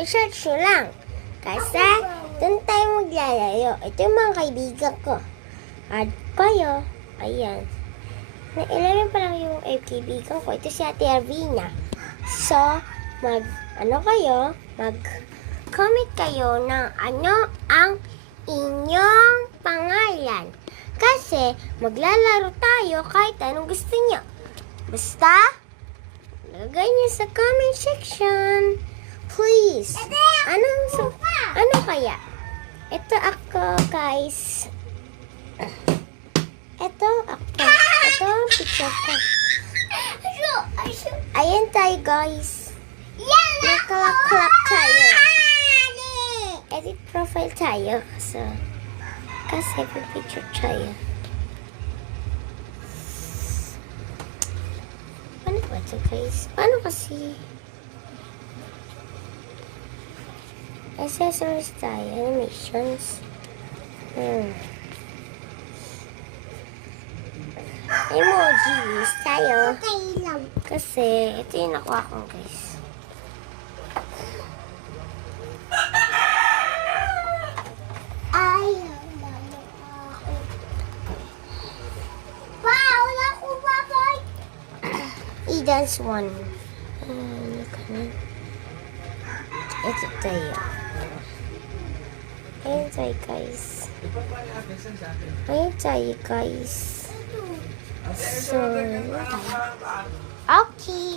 i-search nyo lang. Kasi, doon tayo maglalayo. Ito yung mga kaibigan ko. At kayo, ayan. Na-11 pa lang yung kaibigan ko. Ito si Ate Arvina. So, mag-comment kayo ng ano ang inyong pangalan. Kasi, maglalaro tayo kahit anong gusto nyo. Basta, lagay nyo sa comment section. Please. Ano kaya? Ito ako, guys. Ito ako. Ito, picture ko. Ayan tayo, guys. Nakalak-kalak tayo. Edit profile tayo. So, kasi picture tayo. Paano ba ito, guys? Paano kasi? Accessories tayo. Animations. Emojis tayo. Kasi, ito yung nakuha ko, guys. I-dance one. Ito tayo. Ayan tayo, guys. Ayan tayo, guys. So, okay.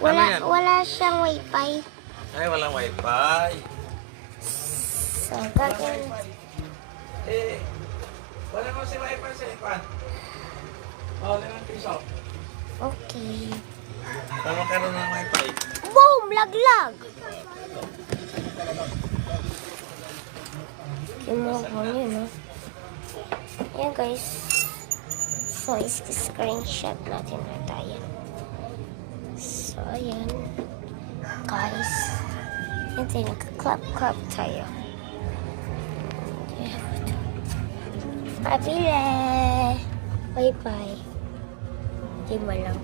Wala siyang wifi. Ay, walang wifi. So, gagawin. Wala mo si wifi sa ipan. Oh, 5 piso. Okay. Tama ka rin ng wifi. Boom! Laglag! Kimuha ko yun, no? Ayan, guys. So, screenshot natin na tayo. So, ayan. Guys. Ayan tayo, nagka-clap tayo. Pabile! Bye-bye. Di mo lang.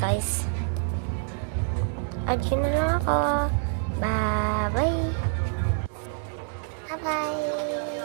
Guys. Adiyo na lang ako. Bye-bye. Bye-bye.